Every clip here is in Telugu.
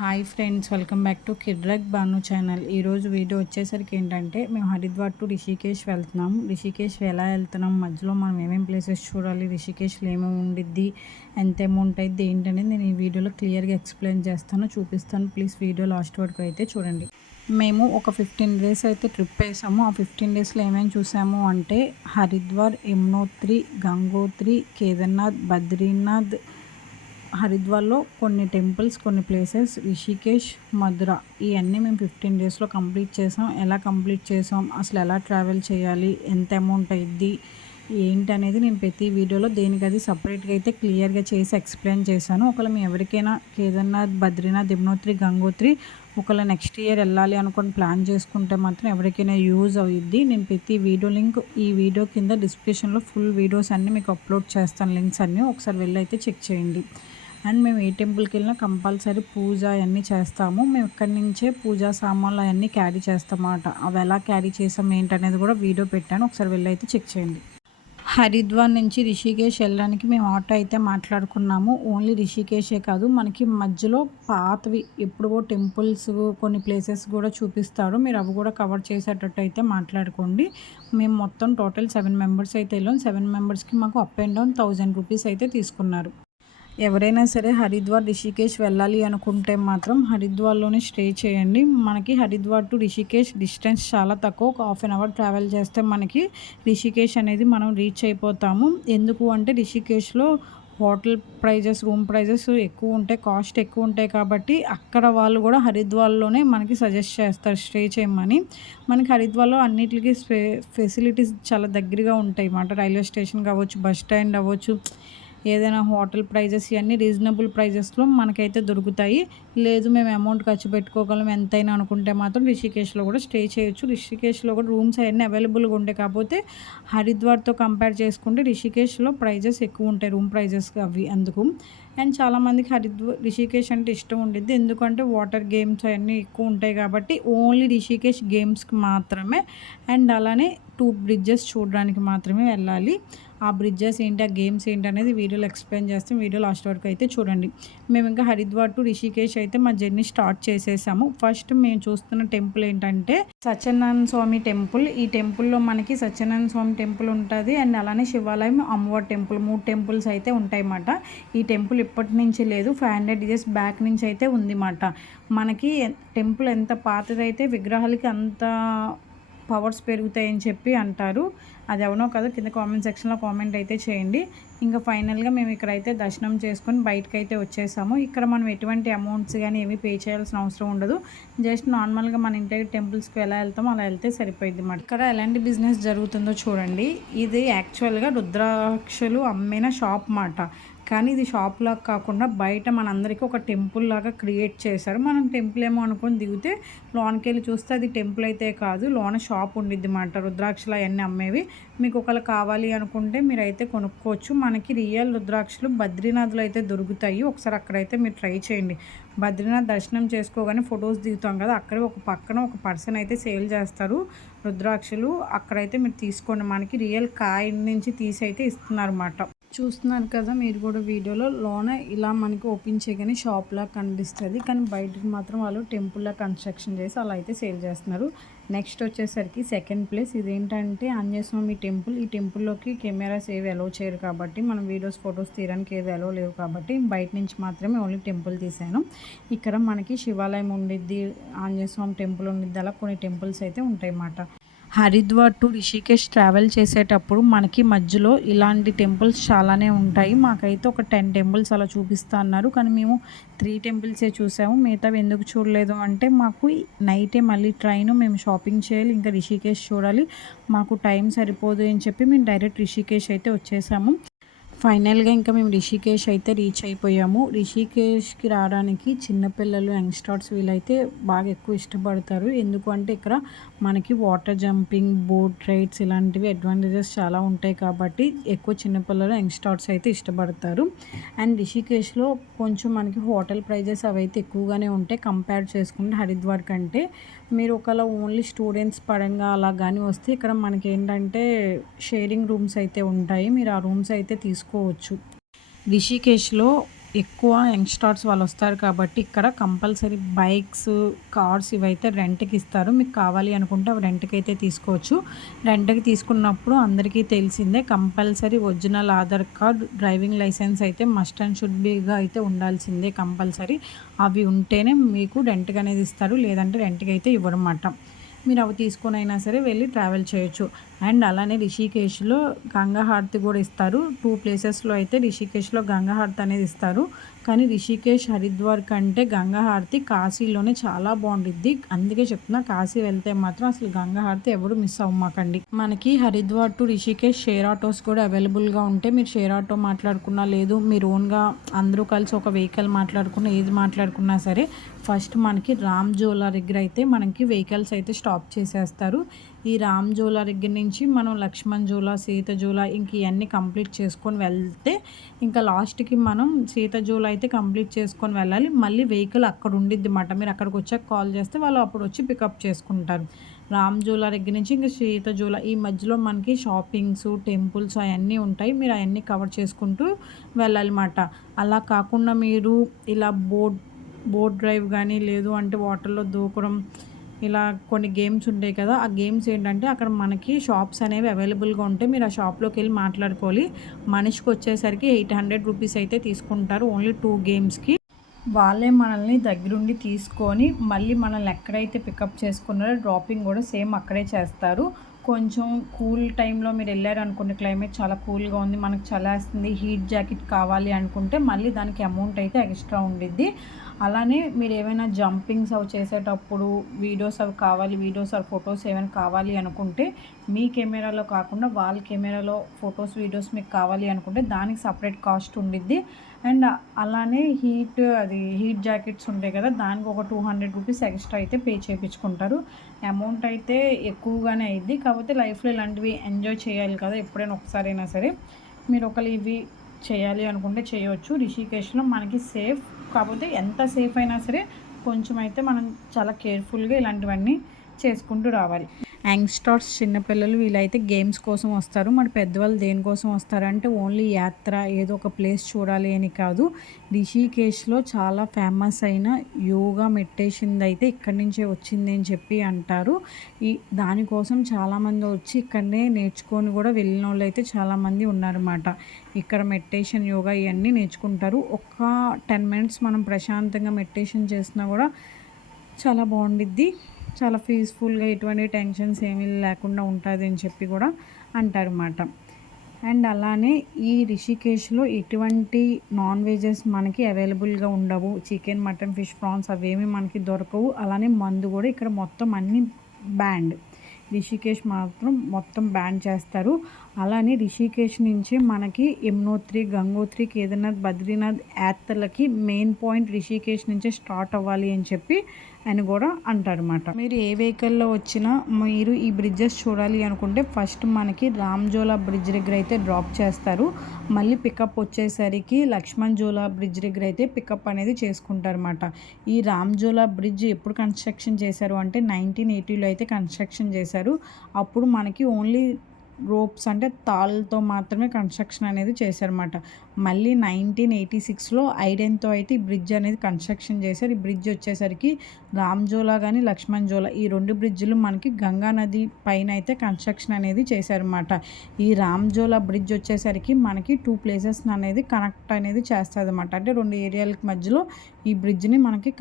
Hi friends, welcome back to కిడ్రక్ బాను ఛానల్. ఈరోజు వీడియో వచ్చేసరికి ఏంటంటే మేము హరిద్వార్ టు రిషికేష్ వెళ్తున్నాము. రిషికేష్ ఎలా వెళ్తున్నాం, మధ్యలో మనం ఏమేమి ప్లేసెస్ చూడాలి, రిషికేష్లో ఏమేమి ఉండిద్ది, ఎంత అమౌంట్ అయితే ఏంటనేది నేను ఈ వీడియోలో క్లియర్గా ఎక్స్ప్లెయిన్ చేస్తాను, చూపిస్తాను. ప్లీజ్ వీడియో లాస్ట్ వరకు అయితే చూడండి. మేము ఒక 15 డేస్ అయితే ట్రిప్ వేసాము. ఆ 15 డేస్లో ఏమేమి చూసాము అంటే హరిద్వార్, యమునోత్రి, గంగోత్రి, కేదార్నాథ్, బద్రీనాథ్, హరిద్వార్లో కొన్ని టెంపుల్స్, కొన్ని ప్లేసెస్, రిషికేష్, మధుర, ఇవన్నీ మేము 15 డేస్లో కంప్లీట్ చేసాం. ఎలా కంప్లీట్ చేసాం, అసలు ఎలా ట్రావెల్ చేయాలి, ఎంత అమౌంట్ అయ్యిద్ది ఏంటి అనేది నేను ప్రతి వీడియోలో దేనికది సపరేట్గా అయితే క్లియర్గా చేసి ఎక్స్ప్లెయిన్ చేశాను. ఒకవేళ మీ ఎవరికైనా కేదార్నాథ్, బద్రీనాథ్, యమునోత్రి, గంగోత్రి ఒకవేళ నెక్స్ట్ ఇయర్ వెళ్ళాలి అనుకుని ప్లాన్ చేసుకుంటే మాత్రం ఎవరికైనా యూజ్ అవుద్ది. నేను ప్రతి వీడియో లింక్ ఈ వీడియో కింద డిస్క్రిప్షన్లో ఫుల్ వీడియోస్ అన్నీ మీకు అప్లోడ్ చేస్తాను, లింక్స్ అన్నీ ఒకసారి వెళ్ళి అయితే చెక్ చేయండి. అండ్ మేము ఏ టెంపుల్కి వెళ్ళినా కంపల్సరీ పూజ అవన్నీ చేస్తాము. మేము ఇక్కడి నుంచే పూజా సామాన్లు అవన్నీ క్యారీ చేస్తామన్నమాట. అవి ఎలా క్యారీ చేసాం ఏంటనేది కూడా వీడియో పెట్టాను, ఒకసారి వెళ్ళి అయితే చెక్ చేయండి. హరిద్వార్ నుంచి రిషికేష్ వెళ్ళడానికి మేము ఆటో అయితే మాట్లాడుకున్నాము. ఓన్లీ రిషికేషే కాదు, మనకి మధ్యలో పాతవి ఎప్పుడో టెంపుల్స్ కొన్ని ప్లేసెస్ కూడా చూపిస్తారు. మీరు అవి కూడా కవర్ చేసేటట్టు అయితే మాట్లాడుకోండి. మేము మొత్తం టోటల్ 7 మెంబర్స్ అయితే వెళ్ళాం. 7 మెంబర్స్కి మాకు అప్ అండ్ డౌన్ 1000 రూపీస్ అయితే తీసుకున్నారు. ఎవరైనా సరే హరిద్వార్, రిషికేష్ వెళ్ళాలి అనుకుంటే మాత్రం హరిద్వార్లోనే స్టే చేయండి. మనకి హరిద్వార్ టు రిషికేష్ డిస్టెన్స్ చాలా తక్కువ, ఒక హాఫ్ అన్ అవర్ ట్రావెల్ చేస్తే మనకి రిషికేష్ అనేది మనం రీచ్ అయిపోతాము. ఎందుకు అంటే రిషికేష్లో హోటల్ ప్రైజెస్, రూమ్ ప్రైజెస్ ఎక్కువ ఉంటాయి, కాస్ట్ ఎక్కువ ఉంటాయి. కాబట్టి అక్కడ వాళ్ళు కూడా హరిద్వార్లోనే మనకి సజెస్ట్ చేస్తారు స్టే చేయమని. మనకి హరిద్వార్లో అన్నిటికీ ఫెసిలిటీస్ చాలా దగ్గరగా ఉంటాయి అన్నమాట. రైల్వే స్టేషన్ కావచ్చు, బస్ స్టాండ్ అవ్వచ్చు, ఏదైనా హోటల్ ప్రైజెస్ ఇవన్నీ రీజనబుల్ ప్రైజెస్లో మనకైతే దొరుకుతాయి. లేదు మేము అమౌంట్ ఖర్చు పెట్టుకోగలం ఎంతైనా అనుకుంటే మాత్రం రిషికేష్లో కూడా స్టే చేయొచ్చు. రిషికేష్లో కూడా రూమ్స్ అవన్నీ అవైలబుల్గా ఉంటాయి. కాకపోతే హరిద్వార్తో కంపేర్ చేసుకుంటే రిషికేష్లో ప్రైజెస్ ఎక్కువ ఉంటాయి, రూమ్ ప్రైజెస్ అవి అందుకు. అండ్ చాలామందికి రిషికేష్ అంటే ఇష్టం ఉండిద్ది, ఎందుకంటే వాటర్ గేమ్స్ అవన్నీ ఎక్కువ ఉంటాయి కాబట్టి ఓన్లీ రిషికేష్ గేమ్స్కి మాత్రమే. అండ్ అలానే 2 బ్రిడ్జెస్ చూడడానికి మాత్రమే వెళ్ళాలి. ఆ బ్రిడ్జెస్ ఏంటి, ఆ గేమ్స్ ఏంటి అనేది వీడియోలో ఎక్స్ప్లెయిన్ చేస్తాం. వీడియో లాస్ట్ వరకు అయితే చూడండి. మేము ఇంకా హరిద్వార్ టు రిషికేష్ అయితే మా జర్నీ స్టార్ట్ చేసేసాము. ఫస్ట్ మేము చూస్తున్న టెంపుల్ ఏంటంటే సత్యనారాయణ స్వామి టెంపుల్. ఈ టెంపుల్లో మనకి సత్యనారాయణ స్వామి టెంపుల్ ఉంటుంది, అండ్ అలానే శివాలయం, అమ్మవారి టెంపుల్, 3 టెంపుల్స్ అయితే ఉంటాయి అన్నమాట. ఈ టెంపుల్ ఇప్పటి నుంచి లేదు, 500 ఇయర్స్ బ్యాక్ నుంచి అయితే ఉంది అన్నమాట. మనకి టెంపుల్ ఎంత పాతదైతే విగ్రహాలకి అంత పవర్స్ పెరుగుతాయని చెప్పి అంటారు. అది ఎవనో కదా, కింద కామెంట్ సెక్షన్లో కామెంట్ అయితే చేయండి. ఇంకా ఫైనల్గా మేము ఇక్కడైతే దర్శనం చేసుకొని బయటకు అయితే వచ్చేసాము. ఇక్కడ మనం ఎటువంటి అమౌంట్స్ కానీ ఏమీ పే చేయాల్సిన అవసరం ఉండదు. జస్ట్ నార్మల్గా మన ఇంటి టెంపుల్స్కి ఎలా వెళ్తామో అలా వెళ్తే సరిపోయింది అన్నమాట. ఇక్కడ ఎలాంటి బిజినెస్ జరుగుతుందో చూడండి. ఇది యాక్చువల్గా రుద్రాక్షలు అమ్మిన షాప్ మాట. కానీ ఇది షాప్ లాగా కాకుండా బయట మనందరికీ ఒక టెంపుల్ లాగా క్రియేట్ చేశారు. మనం టెంపుల్ ఏమో అనుకొని దిగితే లోనికి వెళ్ళి చూస్తే అది టెంపుల్ అయితే కాదు, లోన షాప్ ఉండిద్ది అన్నమాట. రుద్రాక్షలు అవన్నీ అమ్మేవి. మీకు ఒకవేళ కావాలి అనుకుంటే మీరైతే కొనుక్కోవచ్చు. మనకి రియల్ రుద్రాక్షలు బద్రీనాథ్లో అయితే దొరుకుతాయి. ఒకసారి అక్కడైతే మీరు ట్రై చేయండి. బద్రీనాథ్ దర్శనం చేసుకోగానే ఫొటోస్ దిగుతాం కదా, అక్కడే ఒక పక్కన ఒక పర్సన్ అయితే సేల్ చేస్తారు రుద్రాక్షలు. అక్కడైతే మీరు తీసుకోండి. మనకి రియల్ కాయ నుంచి తీసి అయితే ఇస్తున్నారు అన్నమాట. చూస్తున్నారు కదా మీరు కూడా వీడియోలో, లోన ఇలా మనకి ఓపెన్ చేయగానే షాప్ లా కనిపిస్తుంది, కానీ బయటకు మాత్రం వాళ్ళు టెంపుల్లా కన్స్ట్రక్షన్ చేసి అలా అయితే సేల్ చేస్తున్నారు. నెక్స్ట్ వచ్చేసరికి సెకండ్ ప్లేస్, ఇదేంటంటే ఆంజనేయ స్వామి టెంపుల్. ఈ టెంపుల్లోకి కెమెరాస్ ఏవి అలో చేయరు కాబట్టి, మనం వీడియోస్, ఫొటోస్ తీయడానికి ఏవి అలో లేవు కాబట్టి బయట నుంచి మాత్రమే ఓన్లీ టెంపుల్ తీసాను. ఇక్కడ మనకి శివాలయం ఉండిద్ది, ఆంజనేయ స్వామి టెంపుల్ ఉండిద్ది, అలా కొన్ని టెంపుల్స్ అయితే ఉంటాయి అన్నమాట. హరిద్వార్ టు రిషికేష్ ట్రావెల్ చేసేటప్పుడు మనకి మధ్యలో ఇలాంటి టెంపుల్స్ చాలానే ఉంటాయి. మాకైతే ఒక 10 టెంపుల్స్ అలా చూపిస్తా అన్నారు, కానీ మేము 3 టెంపుల్సే చూసాము. మిగతావి ఎందుకు చూడలేదు అంటే మాకు నైటే మళ్ళీ ట్రైన్, మేము షాపింగ్ చేయాలి, ఇంకా రిషికేష్ చూడాలి, మాకు టైం సరిపోదు అని చెప్పి మేము డైరెక్ట్ రిషికేష్ అయితే వచ్చేసాము. ఫైనల్గా ఇంకా మేము రిషికేష్ అయితే రీచ్ అయిపోయాము. రిషికేష్కి రావడానికి చిన్నపిల్లలు, యంగ్స్టర్స్ వీళ్ళైతే బాగా ఎక్కువ ఇష్టపడతారు. ఎందుకు అంటే ఇక్కడ మనకి వాటర్ జంపింగ్, బోట్ రైడ్స్ ఇలాంటివి అడ్వాంటేజెస్ చాలా ఉంటాయి కాబట్టి ఎక్కువ చిన్నపిల్లలు, యంగ్స్టర్స్ అయితే ఇష్టపడతారు. అండ్ రిషికేష్లో కొంచెం మనకి హోటల్ ప్రైజెస్ అవి అయితే ఎక్కువగానే ఉంటాయి కంపేర్ చేసుకుంటే హరిద్వార్ కంటే. మీరు ఒకవేళ ఓన్లీ స్టూడెంట్స్ పరంగా అలా కానీ వస్తే ఇక్కడ మనకి ఏంటంటే షేరింగ్ రూమ్స్ అయితే ఉంటాయి, మీరు ఆ రూమ్స్ అయితే తీసుకోవచ్చు. రిషికేష్లో ఎక్కువ యంగ్స్టర్స్ వాళ్ళు వస్తారు కాబట్టి ఇక్కడ కంపల్సరీ బైక్స్, కార్స్ ఇవైతే రెంట్‌కి ఇస్తారు. మీకు కావాలి అనుకుంటే అవి రెంట్‌కి అయితే తీసుకోవచ్చు. రెంట్‌కి తీసుకున్నప్పుడు అందరికీ తెలిసిందే compulsory original Aadhaar card, driving licence అయితే మస్ట్ అండ్ షుడ్ బీగా అయితే ఉండాల్సిందే కంపల్సరీ. అవి ఉంటేనే మీకు రెంట్‌కి అనేది ఇస్తారు. లేదంటే రెంట్‌కి అయితే ఇవ్వరన్నమాట. మీరు అవి తీసుకొనైనా సరే వెళ్ళి ట్రావెల్ చేయొచ్చు. అండ్ అలానే రిషికేష్‌లో గంగా హారతి కూడా ఇస్తారు. 2 ప్లేసెస్‌లో అయితే రిషికేష్‌లో గంగా హారతి అనేది ఇస్తారు. కానీ రిషికేష్, హరిద్వార్ కంటే గంగా హారతి కాశీలోనే చాలా బాగుండిద్ది. అందుకే చెప్తున్నా, కాశీ వెళ్తే మాత్రం అసలు గంగా హారతి ఎవరు మిస్ అవ్వమాకండి. మనకి Haridwar to Rishikesh share autos కూడా అవైలబుల్గా ఉంటాయి. మీరు షేర్ ఆటో మాట్లాడుకున్నా, లేదు మీరు ఓన్గా అందరూ కలిసి ఒక వెహికల్ మాట్లాడుకున్నా, ఏది మాట్లాడుకున్నా సరే ఫస్ట్ మనకి రామ్ జోలా దగ్గర అయితే మనకి వెహికల్స్ అయితే స్టాప్ చేసేస్తారు. ఈ రామ్ జోలా దగ్గర నుంచి మనం లక్ష్మణ్ జోలా, సీత జోలా ఇంక ఇవన్నీ కంప్లీట్ చేసుకొని వెళ్తే ఇంకా లాస్ట్కి మనం సీత జోలా అయితే కంప్లీట్ చేసుకొని వెళ్ళాలి. మళ్ళీ వెహికల్ అక్కడ ఉండిద్ది మాట. మీరు అక్కడికి వచ్చాక కాల్ చేస్తే వాళ్ళు అప్పుడు వచ్చి పికప్ చేసుకుంటారు. రామ్ జోలా దగ్గర నుంచి ఇంకా సీత జోలా ఈ మధ్యలో మనకి షాపింగ్స్, టెంపుల్స్ అవన్నీ ఉంటాయి. మీరు అవన్నీ కవర్ చేసుకుంటూ వెళ్ళాలన్నమాట. అలా కాకుండా మీరు ఇలా బోట్ డ్రైవ్ కానీ, లేదు అంటే వాటర్లో దూకడం, ఇలా కొన్ని గేమ్స్ ఉంటాయి కదా, ఆ గేమ్స్ ఏంటంటే అక్కడ మనకి షాప్స్ అనేవి అవైలబుల్గా ఉంటాయి. మీరు ఆ షాప్లోకి వెళ్ళి మాట్లాడుకోవాలి. మనిషికి వచ్చేసరికి 800 రూపీస్ అయితే తీసుకుంటారు ఓన్లీ 2 గేమ్స్కి. వాళ్ళే మనల్ని దగ్గరుండి తీసుకొని మళ్ళీ మనల్ని ఎక్కడైతే పికప్ చేసుకున్నారో డ్రాపింగ్ కూడా సేమ్ అక్కడే చేస్తారు. కొంచెం కూల్ టైంలో మీరు వెళ్ళారనుకోండి, క్లైమేట్ చాలా కూల్గా ఉంది, మనకు చలేస్తుంది, హీట్ జాకెట్ కావాలి అనుకుంటే మళ్ళీ దానికి అమౌంట్ అయితే ఎక్స్ట్రా ఉండిద్ది. అలానే మీరు ఏమైనా జంపింగ్స్ అవి చేసేటప్పుడు వీడియోస్ అవి కావాలి, వీడియోస్ ఆర్ ఫొటోస్ ఏమైనా కావాలి అనుకుంటే మీ కెమెరాలో కాకుండా వాళ్ళ కెమెరాలో ఫొటోస్, వీడియోస్ మీకు కావాలి అనుకుంటే దానికి సపరేట్ కాస్ట్ ఉండిద్ది. అండ్ అలానే హీట్ జాకెట్స్ ఉంటాయి కదా, దానికి ఒక 200 రూపీస్ ఎక్స్ట్రా అయితే పే చేయించుకుంటారు. అమౌంట్ అయితే ఎక్కువగానే అయ్యిద్ది. కాకపోతే లైఫ్లో ఇలాంటివి ఎంజాయ్ చేయాలి కదా, ఎప్పుడైనా ఒకసారైనా సరే. మీరు ఒకళ్ళు ఇవి చేయాలి అనుకుంటే చేయవచ్చు. రిషికేష్లో మనకి సేఫ్, కాకపోతే ఎంత సేఫ్ అయినా సరే కొంచెం అయితే మనం చాలా కేర్ఫుల్గా ఇలాంటివన్నీ చేసుకుంటూ రావాలి. యంగ్స్టర్స్, చిన్నపిల్లలు వీళ్ళైతే గేమ్స్ కోసం వస్తారు. మరి పెద్దవాళ్ళు దేనికోసం వస్తారంటే ఓన్లీ యాత్ర, ఏదో ఒక ప్లేస్ చూడాలి అని కాదు. రిషికేష్లో చాలా ఫేమస్ అయిన యోగా మెడిటేషన్ అయితే ఇక్కడి నుంచే వచ్చింది అని చెప్పి అంటారు. దానికోసం చాలామంది వచ్చి ఇక్కడనే నేర్చుకొని కూడా వెళ్ళిన వాళ్ళు అయితే చాలామంది ఉన్నారన్నమాట. ఇక్కడ మెడిటేషన్, యోగా ఇవన్నీ నేర్చుకుంటారు. ఒక 10 మినిట్స్ మనం ప్రశాంతంగా మెడిటేషన్ చేసినా కూడా చాలా బాగుండిద్ది. చాలా పీస్ఫుల్గా, ఎటువంటి టెన్షన్స్ ఏమీ లేకుండా ఉంటుంది అని చెప్పి కూడా అంటారన్నమాట. అండ్ అలానే ఈ రిషికేష్లో ఎటువంటి నాన్ వెజెస్ మనకి అవైలబుల్గా ఉండవు. చికెన్, మటన్, ఫిష్, ప్రాన్స్ అవేమీ మనకి దొరకవు. అలానే మందు కూడా ఇక్కడ మొత్తం అన్నీ బ్యాండ్. రిషికేష్ మాత్రం మొత్తం బ్యాన్ చేస్తారు. అలానే రిషికేష్ నుంచి మనకి యమునోత్రి, గంగోత్రి, కేదార్నాథ్, బద్రీనాథ్ యాత్రలకి మెయిన్ పాయింట్ రిషికేష్ నుంచే స్టార్ట్ అవ్వాలి అని చెప్పి అని కూడా అంటారన్నమాట. మీరు ఏ వెహికల్లో వచ్చినా మీరు ఈ బ్రిడ్జెస్ చూడాలి అనుకుంటే ఫస్ట్ మనకి రామ్జోలా బ్రిడ్జ్ దగ్గర అయితే డ్రాప్ చేస్తారు. మళ్ళీ పికప్ వచ్చేసరికి లక్ష్మణ్ జోలా బ్రిడ్జ్ దగ్గర అయితే పికప్ అనేది చేసుకుంటారన్నమాట. ఈ రామ్జోలా బ్రిడ్జ్ ఎప్పుడు కన్స్ట్రక్షన్ చేశారు అంటే 1980లో అయితే కన్స్ట్రక్షన్ చేశారు. అప్పుడు మనకి ఓన్లీ రోప్స్ అంటే తాళ్ళతో మాత్రమే కన్స్ట్రక్షన్ అనేది చేశారన్నమాట. మళ్ళీ 1986లో ఐరన్తో అయితే ఈ బ్రిడ్జ్ అనేది కన్స్ట్రక్షన్ చేశారు. ఈ బ్రిడ్జ్ వచ్చేసరికి రామ్జోలా కానీ, లక్ష్మణ్ జోలా ఈ 2 బ్రిడ్జ్లు మనకి గంగా నది పైన అయితే కన్స్ట్రక్షన్ అనేది చేశారన్నమాట. ఈ రామ్జోలా బ్రిడ్జ్ వచ్చేసరికి మనకి 2 ప్లేసెస్ అనేది కనెక్ట్ అనేది చేస్తుంది అన్నమాట. అంటే 2 ఏరియాలకి మధ్యలో ఈ బ్రిడ్జ్ని మనకి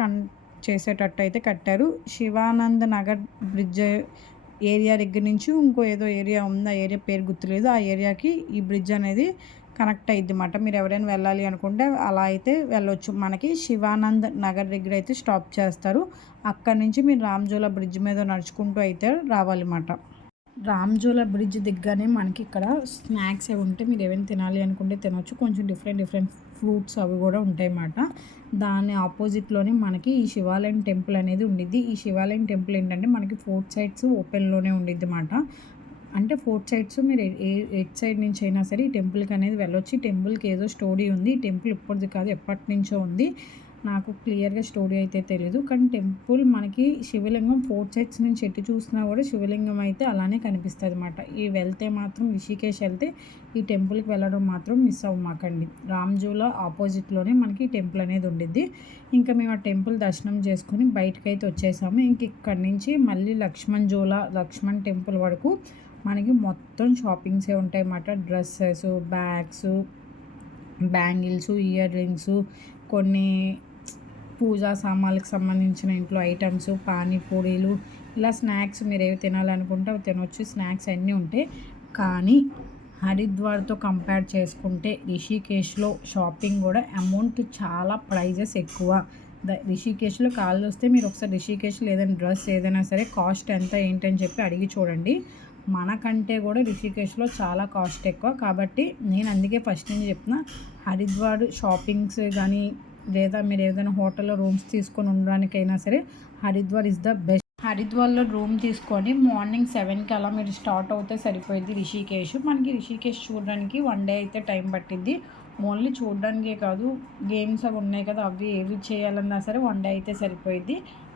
చేసేటట్టు అయితే కట్టారు. శివానంద్ నగర్ బ్రిడ్జ్ ఏరియా దగ్గర నుంచి ఇంకో ఏదో ఏరియా ఉంది, ఆ ఏరియా పేరు గుర్తులేదు, ఆ ఏరియాకి ఈ బ్రిడ్జ్ అనేది కనెక్ట్ అయ్యిద్ది అన్నమాట. మీరు ఎవరైనా వెళ్ళాలి అనుకుంటే అలా అయితే వెళ్ళొచ్చు. మనకి శివానంద్ నగర్ దగ్గర అయితే స్టాప్ చేస్తారు. అక్కడి నుంచి మీరు రామ్జోలా బ్రిడ్జ్ మీద నడుచుకుంటూ అయితే రావాలన్నమాట. రామ్జోలా బ్రిడ్జ్ దిగ్గానే మనకి ఇక్కడ స్నాక్స్ అవి ఉంటే మీరు ఏమైనా తినాలి అనుకుంటే తినవచ్చు. కొంచెం డిఫరెంట్ ఫ్రూట్స్ అవి కూడా ఉంటాయి అన్నమాట. దాని ఆపోజిట్లోనే మనకి ఈ శివాలయం టెంపుల్ అనేది ఉండిద్ది. ఈ శివాలయం టెంపుల్ ఏంటంటే మనకి 4 సైడ్స్ ఓపెన్లోనే ఉండిద్ది అన్నమాట. అంటే 4 సైడ్స్ మీరు ఎట్ సైడ్ నుంచి అయినా సరే ఈ టెంపుల్కి అనేది వెళ్ళొచ్చు. ఈ టెంపుల్కి ఏదో స్టోరీ ఉంది. ఈ టెంపుల్ ఇప్పటిది కాదు, ఎప్పటి నుంచో ఉంది. నాకు క్లియర్గా స్టోరీ అయితే తెలీదు. కానీ టెంపుల్ మనకి శివలింగం 4 సైడ్స్ నుంచి ఎటు చూసినా కూడా శివలింగం అయితే అలానే కనిపిస్తుంది అనమాట. ఈ వెళ్తే మాత్రం రిషికేష్ వెళ్తే ఈ టెంపుల్కి వెళ్ళడం మాత్రం మిస్ అవ్వమాకండి. రామ్జూలా ఆపోజిట్లోనే మనకి టెంపుల్ అనేది ఉండిద్ది. ఇంకా మేము ఆ టెంపుల్ దర్శనం చేసుకొని బయటకైతే వచ్చేసాము. ఇంక ఇక్కడి నుంచి మళ్ళీ లక్ష్మణ్ టెంపుల్ వరకు మనకి మొత్తం షాపింగ్సే ఉంటాయి అన్నమాట. Dresses, bags, bangles, ear rings, కొన్ని పూజా సామాన్లకు సంబంధించిన ఇంట్లో ఐటమ్స్, పానీపూరీలు, ఇలా స్నాక్స్ మీరు ఏవి తినాలనుకుంటే అవి తినొచ్చు. స్నాక్స్ అన్నీ ఉంటాయి. కానీ హరిద్వార్తో కంపేర్ చేసుకుంటే రిషికేష్లో షాపింగ్ కూడా అమౌంట్ చాలా ప్రైజెస్ ఎక్కువ. రిషికేష్లో కాళ్ళు వస్తే మీరు ఒకసారి రిషికేష్లో ఏదైనా డ్రెస్ ఏదైనా సరే కాస్ట్ ఎంత ఏంటని చెప్పి అడిగి చూడండి. మనకంటే కూడా రిషికేష్లో చాలా కాస్ట్ ఎక్కువ. కాబట్టి నేను అందుకే ఫస్ట్ నుంచి చెప్తున్నా, హరిద్వార్ షాపింగ్స్ కానీ లేదా మీరు ఏదైనా హోటల్లో రూమ్స్ తీసుకొని ఉండడానికైనా సరే హరిద్వార్ ఇస్ ద బెస్ట్. హరిద్వార్లో రూమ్ తీసుకొని మార్నింగ్ 7కి అలా మీరు స్టార్ట్ అవుతే సరిపోయింది రిషికేష్. మనకి రిషికేష్ చూడడానికి 1 డే అయితే టైం పట్టిద్ది. ఓన్లీ చూడడానికే కాదు, గేమ్స్ అవి ఉన్నాయి కదా, అవి ఏవి చేయాలన్నా సరే 1 డే అయితే సరిపోయింది.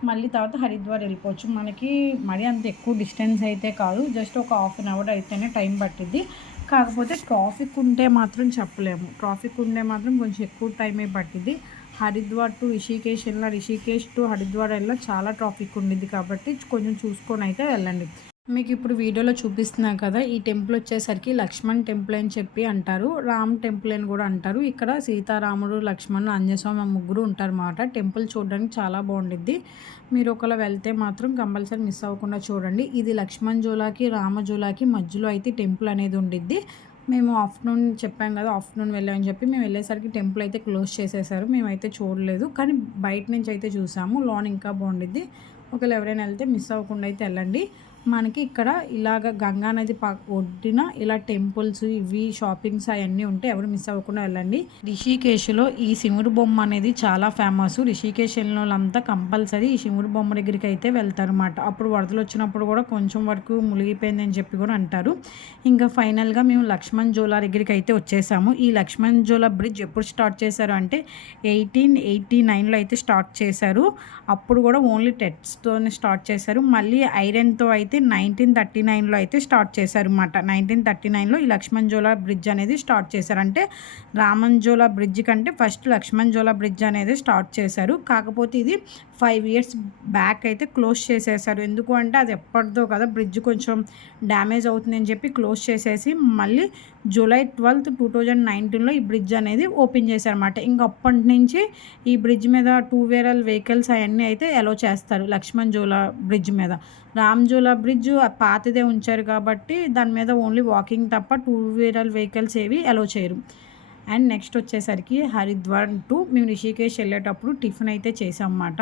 మళ్ళీ తర్వాత హరిద్వార్ వెళ్ళిపోవచ్చు. మనకి మరీ అంత ఎక్కువ డిస్టెన్స్ అయితే కాదు, జస్ట్ ఒక హాఫ్ అన్ అవర్ అయితేనే టైం పట్టిద్ది. కాకపోతే ట్రాఫిక్ ఉంటే మాత్రం చెప్పలేము. ట్రాఫిక్ ఉంటే మాత్రం కొంచెం ఎక్కువ టైమే పట్టిద్ది. హరిద్వార్ టు రిషికేష్ వెళ్ళిన, రిషికేష్ టు హరిద్వార్ వెళ్ళిన చాలా ట్రాఫిక్ ఉండిద్ది. కాబట్టి కొంచెం చూసుకొని అయితే వెళ్ళండి. మీకు ఇప్పుడు వీడియోలో చూపిస్తున్నా కదా, ఈ టెంపుల్ వచ్చేసరికి లక్ష్మణ్ టెంపుల్ అని చెప్పి అంటారు, రామ్ టెంపుల్ అని కూడా అంటారు. ఇక్కడ సీతారాముడు, లక్ష్మణుడు, ఆంజనేయస్వామి ముగ్గురు ఉంటారు అన్నమాట. టెంపుల్ చూడడానికి చాలా బాగుండిద్ది. మీరు ఒకవేళ వెళ్తే మాత్రం కంపల్సరీ మిస్ అవ్వకుండా చూడండి. ఇది లక్ష్మణ్ జూలాకి రామజూలాకి మధ్యలో అయితే టెంపుల్ అనేది ఉండిద్ది. మేము ఆఫ్టర్నూన్ చెప్పాం కదా, ఆఫ్టర్నూన్ వెళ్ళామని చెప్పి మేము వెళ్ళేసరికి టెంపుల్ అయితే క్లోజ్ చేసేసారు. మేమైతే చూడలేదు, కానీ బయట నుంచి అయితే చూసాము. లోన్ ఇంకా బాగుండిద్ది. ఒకవేళ ఎవరైనా వెళ్తే మిస్ అవ్వకుండా అయితే వెళ్ళండి. మనకి ఇక్కడ ఇలాగ గంగా నది ఒడ్డున ఇలా టెంపుల్స్, ఇవి షాపింగ్స్ అవన్నీ ఉంటాయి. ఎవరు మిస్ అవ్వకుండా వెళ్ళండి. రిషికేశ్లో ఈ శివుడు బొమ్మ అనేది చాలా ఫేమస్. రిషికేశ్ వెళ్ళిన వాళ్ళంతా కంపల్సరీ ఈ శివుడు బొమ్మ దగ్గరికి అయితే వెళ్తారు అన్నమాట. అప్పుడు వరదలు వచ్చినప్పుడు కూడా కొంచెం వరకు మునిగిపోయింది అని చెప్పి కూడా అంటారు. ఇంకా ఫైనల్గా మేము లక్ష్మణ్ జోలా దగ్గరికి అయితే వచ్చేసాము. ఈ లక్ష్మణ్ జోలా బ్రిడ్జ్ ఎప్పుడు స్టార్ట్ చేశారు అంటే 1889లో అయితే స్టార్ట్ చేశారు. అప్పుడు కూడా ఓన్లీ టెట్స్తోనే స్టార్ట్ చేశారు. మళ్ళీ ఐరన్తో అయితే 1939లో అయితే స్టార్ట్ చేశారు అన్నమాట. 1939లో ఈ లక్ష్మణ్ జోలా బ్రిడ్జ్ అనేది స్టార్ట్ చేశారు. అంటే రామన్ జోలా బ్రిడ్జ్ కంటే ఫస్ట్ లక్ష్మణ్ జోలా బ్రిడ్జ్ అనేది స్టార్ట్ చేశారు. కాకపోతే ఇది 5 ఇయర్స్ బ్యాక్ అయితే క్లోజ్ చేసేసారు. ఎందుకు అంటే అది ఎప్పటిదో కదా, బ్రిడ్జ్ కొంచెం డ్యామేజ్ అవుతుందని చెప్పి క్లోజ్ చేసేసి మళ్ళీ జూలై 12, 2019లో ఈ బ్రిడ్జ్ అనేది ఓపెన్ చేశారన్నమాట. ఇంక అప్పటి నుంచి ఈ బ్రిడ్జ్ మీద 2 వీలర్ వెహికల్స్ అవన్నీ అయితే అలో చేస్తారు లక్ష్మణ్ జోలా బ్రిడ్జ్ మీద. రామ్ జోలా బ్రిడ్జ్ పాతదే ఉంచారు కాబట్టి దాని మీద ఓన్లీ వాకింగ్ తప్ప 2 వీలర్ వెహికల్స్ ఏవి అలో చేయరు. అండ్ నెక్స్ట్ వచ్చేసరికి హరిద్వార్ టు మేము రిషికేష్ వెళ్ళేటప్పుడు టిఫిన్ అయితే చేసామన్నమాట.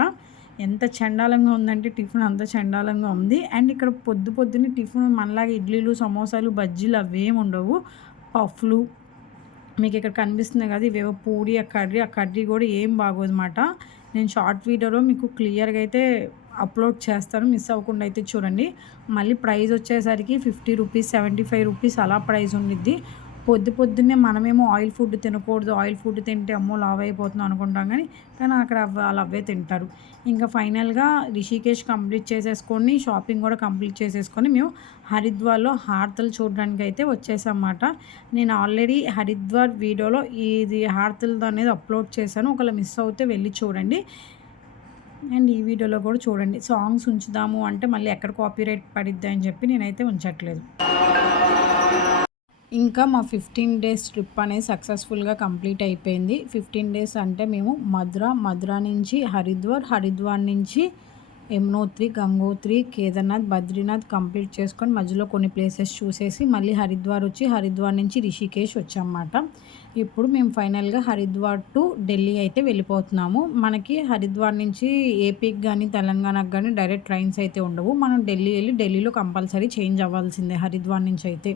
ఎంత చండాలంగా ఉందంటే టిఫిన్ అంత చండాలంగా ఉంది. అండ్ ఇక్కడ పొద్దున్నే టిఫిన్ మనలాగా ఇడ్లీలు, సమోసాలు, బజ్జీలు అవేమి ఉండవు. పఫ్లు మీకు ఇక్కడ కనిపిస్తుంది కదా, ఇవేవో పూరి, ఆ కర్రీ కూడా ఏం బాగోదన్నమాట. నేను షార్ట్ వీడియోలో మీకు క్లియర్గా అయితే అప్లోడ్ చేస్తాను, మిస్ అవ్వకుండా అయితే చూడండి. మళ్ళీ ప్రైస్ వచ్చేసరికి 50 రూపీస్, 75 రూపీస్ అలా ప్రైస్ ఉండిద్ది. పొద్దున్నే మనమేమో ఆయిల్ ఫుడ్ తినకూడదు, ఆయిల్ ఫుడ్ తింటే అమ్మో లావ్ అయిపోతున్నాం అనుకుంటాం, కానీ అక్కడ వాళ్ళు అవే తింటారు. ఇంకా ఫైనల్గా రిషికేష్ కంప్లీట్ చేసేసుకొని షాపింగ్ కూడా కంప్లీట్ చేసేసుకొని మేము హరిద్వార్లో హారతలు చూడడానికి అయితే వచ్చేసామన్నమాట. నేను ఆల్రెడీ హరిద్వార్ వీడియోలో ఇది హారతలది అనేది అప్లోడ్ చేశాను. ఒకవేళ మిస్ అవుతే వెళ్ళి చూడండి. అండ్ ఈ వీడియోలో కూడా చూడండి. సాంగ్స్ ఉంచుదాము అంటే మళ్ళీ ఎక్కడ కాపీరైట్ పడిద్ది అని చెప్పి నేనైతే ఉంచట్లేదు. ఇంకా మా 15 డేస్ ట్రిప్ అనేది సక్సెస్ఫుల్గా కంప్లీట్ అయిపోయింది. 15 డేస్ అంటే మేము మధుర నుంచి హరిద్వార్ నుంచి యమునోత్రి, గంగోత్రి, కేదార్నాథ్, బద్రీనాథ్ కంప్లీట్ చేసుకొని మధ్యలో కొన్ని ప్లేసెస్ చూసేసి మళ్ళీ హరిద్వార్ వచ్చి హరిద్వార్ నుంచి రిషికేష్ వచ్చామన్నమాట. ఇప్పుడు మేము ఫైనల్గా హరిద్వార్ టు ఢిల్లీ అయితే వెళ్ళిపోతున్నాము. మనకి హరిద్వార్ నుంచి ఏపీకి కానీ తెలంగాణకు కానీ డైరెక్ట్ ట్రైన్స్ అయితే ఉండవు. మనం ఢిల్లీ వెళ్ళి ఢిల్లీలో కంపల్సరీ చేంజ్ అవ్వాల్సిందే హరిద్వార్ నుంచి అయితే.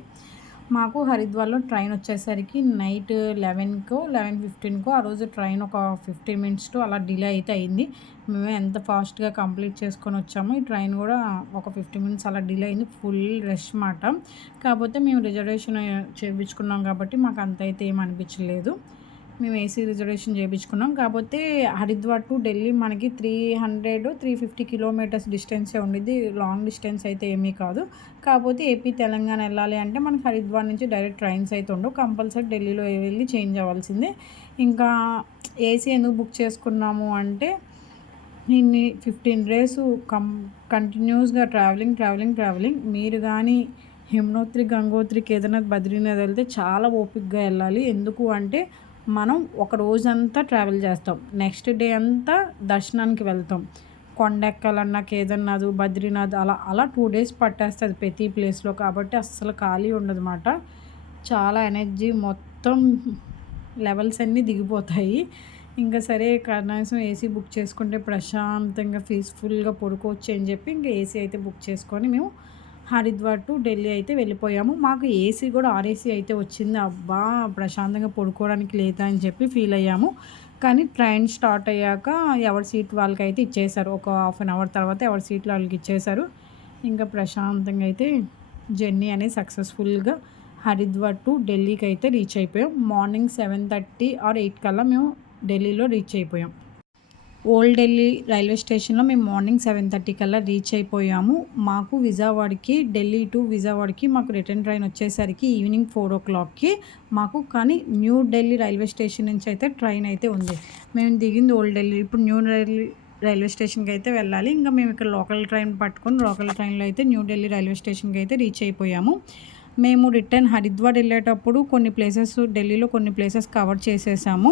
మాకు హరిద్వార్లో ట్రైన్ వచ్చేసరికి నైట్ 11:15కో ఆ రోజు ట్రైన్ ఒక 15 మినిట్స్ అలా డిలే అయితే అయింది. మేము ఎంత ఫాస్ట్గా కంప్లీట్ చేసుకొని వచ్చాము. ఈ ట్రైన్ కూడా ఒక 15 మినిట్స్ అలా డిలే అయింది. ఫుల్ రష్ మాట. కాకపోతే మేము రిజర్వేషన్ చేయించుకున్నాం కాబట్టి మాకు అంత అయితే ఏం అనిపించలేదు. మేము ఏసీ రిజర్వేషన్ చేయించుకున్నాం. కాకపోతే హరిద్వార్ టు ఢిల్లీ మనకి 350 కిలోమీటర్స్ డిస్టెన్సే ఉండిద్ది. లాంగ్ డిస్టెన్స్ అయితే ఏమీ కాదు. కాకపోతే ఏపీ తెలంగాణ వెళ్ళాలి అంటే మనకి హరిద్వార్ నుంచి డైరెక్ట్ ట్రైన్స్ అయితే ఉండవు. కంపల్సరీ ఢిల్లీలో వెళ్ళి చేంజ్ అవ్వాల్సిందే. ఇంకా ఏసీ ఎందుకు బుక్ చేసుకున్నాము అంటే ఇన్ని 15 డేస్ కంటిన్యూస్గా ట్రావెలింగ్ మీరు కానీ యమునోత్రి, గంగోత్రి, కేదార్నాథ్, బద్రీనాథ్ వెళ్తే చాలా ఓపికగా వెళ్ళాలి. ఎందుకు అంటే మనం ఒక రోజంతా ట్రావెల్ చేస్తాం, నెక్స్ట్ డే అంతా దర్శనానికి వెళ్తాం. కొండెక్కాలన్నా కేదార్నాథ్, బద్రీనాథ్ అలా 2 డేస్ పట్టేస్తుంది ప్రతి ప్లేస్లో. కాబట్టి అస్సలు ఖాళీ ఉండదన్నమాట. చాలా ఎనర్జీ మొత్తం లెవెల్స్ అన్నీ దిగిపోతాయి. ఇంకా సరే కనీసం ఏసీ బుక్ చేసుకుంటే ప్రశాంతంగా పీస్ఫుల్గా పడుకోవచ్చు అని చెప్పి ఇంకా ఏసీ అయితే బుక్ చేసుకొని మేము హరిద్వార్ టు ఢిల్లీ అయితే వెళ్ళిపోయాము. మాకు ఏసీ కూడా ఆర్ఏసీ అయితే వచ్చింది. అబ్బా ప్రశాంతంగా పడుకోవడానికి లేదా అని చెప్పి ఫీల్ అయ్యాము. కానీ ట్రైన్ స్టార్ట్ అయ్యాక ఎవరి సీట్ వాళ్ళకైతే ఇచ్చేశారు. ఒక హాఫ్ అన్ అవర్ తర్వాత ఎవరి సీట్లు వాళ్ళకి ఇచ్చేశారు. ఇంకా ప్రశాంతంగా అయితే జర్నీ అనేది సక్సెస్ఫుల్గా హరిద్వార్ టు ఢిల్లీకి అయితే రీచ్ అయిపోయాం. మార్నింగ్ 7:30 or 8 కల్లా మేము ఢిల్లీలో రీచ్ అయిపోయాం. ఓల్డ్ ఢిల్లీ రైల్వే స్టేషన్లో మేము మార్నింగ్ 7:30 కల్లా రీచ్ అయిపోయాము. మాకు విజయవాడకి, ఢిల్లీ టు విజయవాడకి మాకు రిటర్న్ ట్రైన్ వచ్చేసరికి ఈవినింగ్ 4 o'clockకి మాకు. కానీ న్యూ ఢిల్లీ రైల్వే స్టేషన్ నుంచి అయితే ట్రైన్ అయితే ఉంది. మేము దిగింది ఓల్డ్ ఢిల్లీ. ఇప్పుడు న్యూ ఢిల్లీ రైల్వే స్టేషన్కి అయితే వెళ్ళాలి. ఇంకా మేము ఇక్కడ లోకల్ ట్రైన్ పట్టుకొని లోకల్ ట్రైన్లో అయితే న్యూ ఢిల్లీ రైల్వే స్టేషన్కి అయితే రీచ్ అయిపోయాము. మేము రిటర్న్ హరిద్వార్ వెళ్ళేటప్పుడు కొన్ని ప్లేసెస్ ఢిల్లీలో కొన్ని ప్లేసెస్ కవర్ చేసేసాము.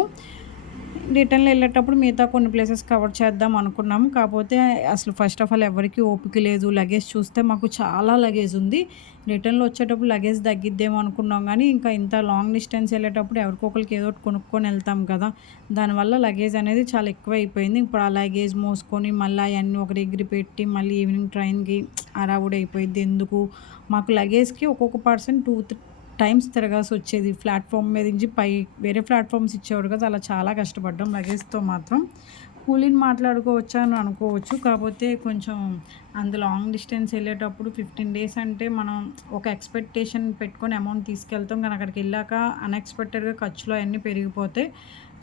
రిటర్న్లో వెళ్ళేటప్పుడు మిగతా కొన్ని ప్లేసెస్ కవర్ చేద్దాం అనుకున్నాము. కాకపోతే అసలు ఫస్ట్ ఆఫ్ ఆల్ ఎవరికి ఓపిక లేదు. లగేజ్ చూస్తే మాకు చాలా లగేజ్ ఉంది. రిటర్న్లో వచ్చేటప్పుడు లగేజ్ తగ్గిద్దేమో అనుకున్నాం. కానీ ఇంకా ఇంత లాంగ్ డిస్టెన్స్ వెళ్ళేటప్పుడు ఎవరికొకరికి ఏదో ఒకటి కొనుక్కొని వెళ్తాం కదా, దానివల్ల లగేజ్ అనేది చాలా ఎక్కువ అయిపోయింది. ఇప్పుడు ఆ లగేజ్ మోసుకొని మళ్ళీ అవన్నీ ఒక దగ్గర పెట్టి మళ్ళీ ఈవినింగ్ ట్రైన్కి హడావుడి అయిపోయింది. ఎందుకు మాకు లగేజ్కి ఒక్కొక్క పర్సన్ 2-3 టైమ్స్ తిరగాల్సి వచ్చేది. ప్లాట్ఫామ్ మీద నుంచి వేరే ప్లాట్ఫామ్స్ ఇచ్చేవాడు కదా, అలా చాలా కష్టపడ్డాం లగేజ్తో మాత్రం. కూలీని మాట్లాడుకోవచ్చా అని అనుకోవచ్చు. కాకపోతే కొంచెం అంత లాంగ్ డిస్టెన్స్ వెళ్ళేటప్పుడు 15 డేస్ అంటే మనం ఒక ఎక్స్పెక్టేషన్ పెట్టుకొని అమౌంట్ తీసుకెళ్తాం. కానీ అక్కడికి వెళ్ళాక అన్ఎక్స్పెక్టెడ్గా ఖర్చులు అవన్నీ పెరిగిపోతాయి.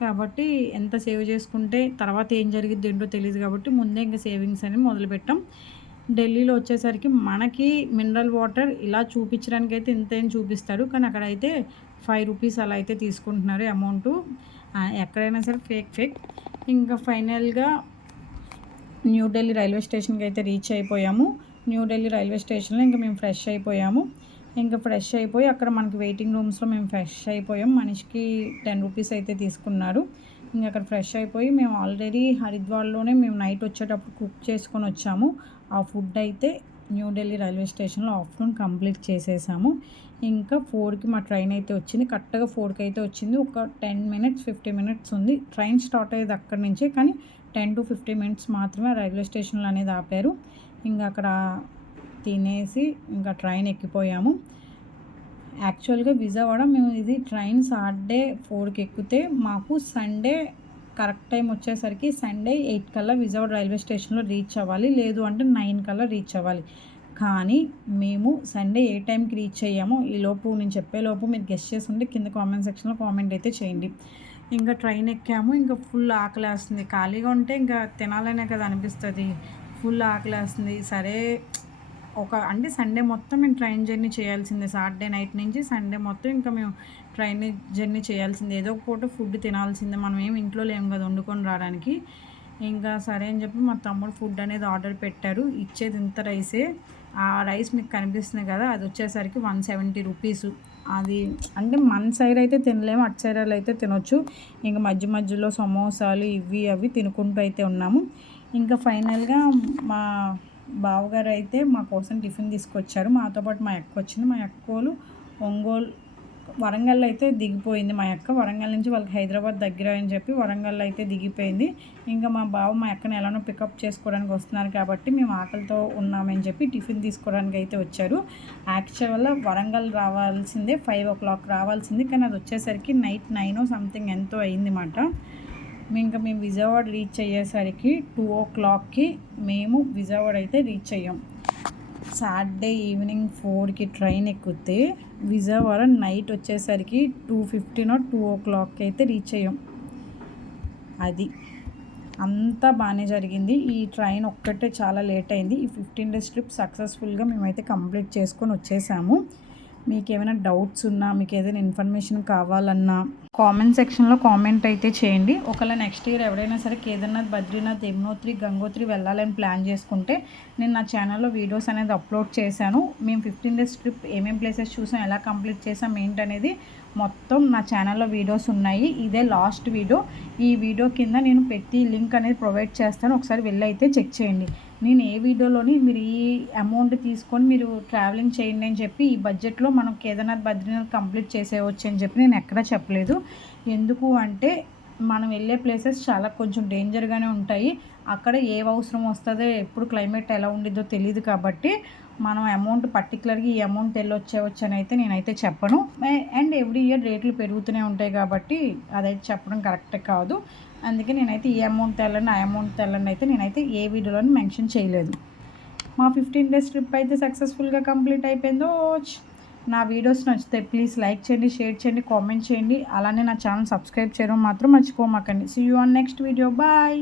కాబట్టి ఎంత సేవ్ చేసుకుంటే తర్వాత ఏం జరిగిద్ది ఏంటో తెలియదు. కాబట్టి ముందే ఇంకా సేవింగ్స్ అని మొదలుపెట్టాం. ఢిల్లీలో వచ్చేసరికి మనకి మినరల్ వాటర్ ఇలా చూపించడానికి అయితే ఇంత ఏం చూపిస్తారు, కానీ అక్కడైతే 5 రూపీస్ అలా అయితే తీసుకుంటున్నారు అమౌంటు. ఎక్కడైనా సరే ఫేక్. ఇంకా ఫైనల్గా న్యూ ఢిల్లీ రైల్వే స్టేషన్కి అయితే రీచ్ అయిపోయాము. న్యూ ఢిల్లీ రైల్వే స్టేషన్లో ఇంకా మేము ఫ్రెష్ అయిపోయాము. ఇంకా ఫ్రెష్ అయిపోయి అక్కడ మనకి వెయిటింగ్ రూమ్స్లో మేము ఫ్రెష్ అయిపోయాం. మనిషికి 10 రూపీస్ అయితే తీసుకున్నారు. ఇంకా అక్కడ ఫ్రెష్ అయిపోయి మేము ఆల్రెడీ హరిద్వార్లోనే మేము నైట్ వచ్చేటప్పుడు కుక్ చేసుకొని వచ్చాము. ఆ ఫుడ్ అయితే న్యూ ఢిల్లీ రైల్వే స్టేషన్లో ఆఫ్టర్నూన్ కంప్లీట్ చేసేసాము. ఇంకా 4కి మా ట్రైన్ అయితే వచ్చింది. కరెక్ట్గా 4కి అయితే వచ్చింది. ఒక 10 minutes 15 minutes ఉంది. ట్రైన్ స్టార్ట్ అయ్యేది అక్కడి నుంచే, కానీ 10 to 15 minutes మాత్రమే రైల్వే స్టేషన్లో అనేది ఆపారు. ఇంకా అక్కడ తినేసి ఇంకా ట్రైన్ ఎక్కిపోయాము. యాక్చువల్గా విజయవాడ మేము ఇది ట్రైన్ సాటర్డే 4కి ఎక్కితే మాకు సండే కరెక్ట్ టైం వచ్చేసరికి సండే 8 కల్లా విజయవాడ రైల్వే స్టేషన్లో రీచ్ అవ్వాలి, లేదు అంటే 9 కల్లా రీచ్ అవ్వాలి. కానీ మేము సండే ఏ టైంకి రీచ్ అయ్యామో ఈలోపు నేను చెప్పేలోపు మీరు గెస్ట్ చేసి ఉంటే కింద కామెంట్ సెక్షన్లో కామెంట్ అయితే చేయండి. ఇంకా ట్రైన్ ఎక్కాము. ఇంకా ఫుల్ ఆకలేస్తుంది. ఖాళీగా ఉంటే ఇంకా తినాలనే కదా అనిపిస్తుంది. ఫుల్ ఆకలేస్తుంది. సరే అంటే సండే మొత్తం మేము ట్రైన్ జర్నీ చేయాల్సిందే. సాటర్డే నైట్ నుంచి సండే మొత్తం ఇంకా మేము ట్రైన్ జర్నీ చేయాల్సిందే. ఏదో ఒక పూట ఫుడ్ తినాల్సిందే. మనం ఏమి ఇంట్లో లేము కదా వండుకొని రావడానికి. ఇంకా సరే అని చెప్పి మా తమ్ముడు ఫుడ్ అనేది ఆర్డర్ పెట్టారు. ఇచ్చేది ఇంత రైసే. ఆ రైస్ మీకు కనిపిస్తుంది కదా, అది వచ్చేసరికి 170 రూపీస్. అది అంటే మన సైడ్ అయితే తినలేము, అటు సైడ్ అయితే తినొచ్చు. ఇంకా మధ్యలో సమోసాలు ఇవి అవి తినుకుంటూ అయితే ఉన్నాము. ఇంకా ఫైనల్గా మా బావగారు అయితే మా కోసం టిఫిన్ తీసుకొచ్చారు. మాతో పాటు మా అక్క వచ్చింది. మా అక్కోలు వరంగల్ అయితే దిగిపోయింది. మా అక్క వరంగల్ నుంచి వాళ్ళకి హైదరాబాద్ దగ్గర అని చెప్పి వరంగల్ అయితే దిగిపోయింది. ఇంకా మా బావ మా అక్కని ఎలానో పికప్ చేసుకోవడానికి వస్తున్నారు కాబట్టి మేము ఆకలితో ఉన్నామని చెప్పి టిఫిన్ తీసుకోవడానికి అయితే వచ్చారు. యాక్చువల్గా వరంగల్ రావాల్సిందే 5 o'clock రావాల్సింది, కానీ అది వచ్చేసరికి నైట్ 9 సంథింగ్ ఎంతో అయిందన్నమాట. ఇంకా మేము విజయవాడ రీచ్ అయ్యేసరికి 2 o'clockకి మేము విజయవాడ అయితే రీచ్ అయ్యాం. సాటర్డే ఈవినింగ్ 4కి ట్రైన్ ఎక్కితే విజయవాడ నైట్ వచ్చేసరికి 2:15 2 అయితే రీచ్ అయ్యాం. అది అంతా బాగానే జరిగింది. ఈ ట్రైన్ ఒక్కటే చాలా లేట్ అయింది. ఈ 15 డేస్ ట్రిప్ సక్సెస్ఫుల్గా మేమైతే కంప్లీట్ చేసుకొని వచ్చేసాము. మీకు ఏమైనా డౌట్స్ ఉన్నా, మీకు ఏదైనా ఇన్ఫర్మేషన్ కావాలన్నా కామెంట్ సెక్షన్లో కామెంట్ అయితే చేయండి. ఒకవేళ నెక్స్ట్ ఇయర్ ఎవరైనా సరే కేదార్నాథ్, బద్రీనాథ్, యమునోత్రి, గంగోత్రి వెళ్ళాలని ప్లాన్ చేసుకుంటే నేను నా ఛానల్లో వీడియోస్ అనేది అప్లోడ్ చేశాను. మేము 15 డేస్ ట్రిప్ ఏమేమి ప్లేసెస్ చూసాం, ఎలా కంప్లీట్ చేసాం ఏంటనేది మొత్తం నా ఛానల్లో వీడియోస్ ఉన్నాయి. ఇదే లాస్ట్ వీడియో. ఈ వీడియో కింద నేను పెట్టి లింక్ అనేది ప్రొవైడ్ చేస్తాను. ఒకసారి వెళ్ళి అయితే చెక్ చేయండి. నేను ఏ వీడియోలోని మీరు ఈ అమౌంట్ తీసుకొని మీరు ట్రావెలింగ్ చేయండి అని చెప్పి ఈ బడ్జెట్లో మనం కేదార్నాథ్, బద్రీనాథ్ కంప్లీట్ చేసేయవచ్చు అని చెప్పి నేను ఎక్కడా చెప్పలేదు. ఎందుకు అంటే మనం వెళ్ళే ప్లేసెస్ చాలా కొంచెం డేంజర్గానే ఉంటాయి. అక్కడ ఏ అవసరం వస్తుందో, ఎప్పుడు క్లైమేట్ ఎలా ఉండిద్దో తెలియదు. కాబట్టి మనం అమౌంట్ పర్టికులర్గా ఈ అమౌంట్ వెళ్ళొచ్చేవచ్చు అని అయితే నేనైతే చెప్పను. అండ్ ఎవ్రీ ఇయర్ రేట్లు పెరుగుతూనే ఉంటాయి కాబట్టి అదైతే చెప్పడం కరెక్ట్ కాదు. అందుకే నేనైతే ఈ అమౌంట్ తెల్లండి, ఆ అమౌంట్ తెల్లండి అయితే నేనైతే ఏ వీడియోలోని మెన్షన్ చేయలేదు. మా 15 డేస్ ట్రిప్ అయితే సక్సెస్ఫుల్గా కంప్లీట్ అయిపోయిందో. నా వీడియోస్ నచ్చితే ప్లీజ్ లైక్ చేయండి, షేర్ చేయండి, కామెంట్ చేయండి. అలానే నా ఛానల్ సబ్స్క్రైబ్ చేయడం మాత్రం మర్చిపోమాకండి. See you on next video. Bye.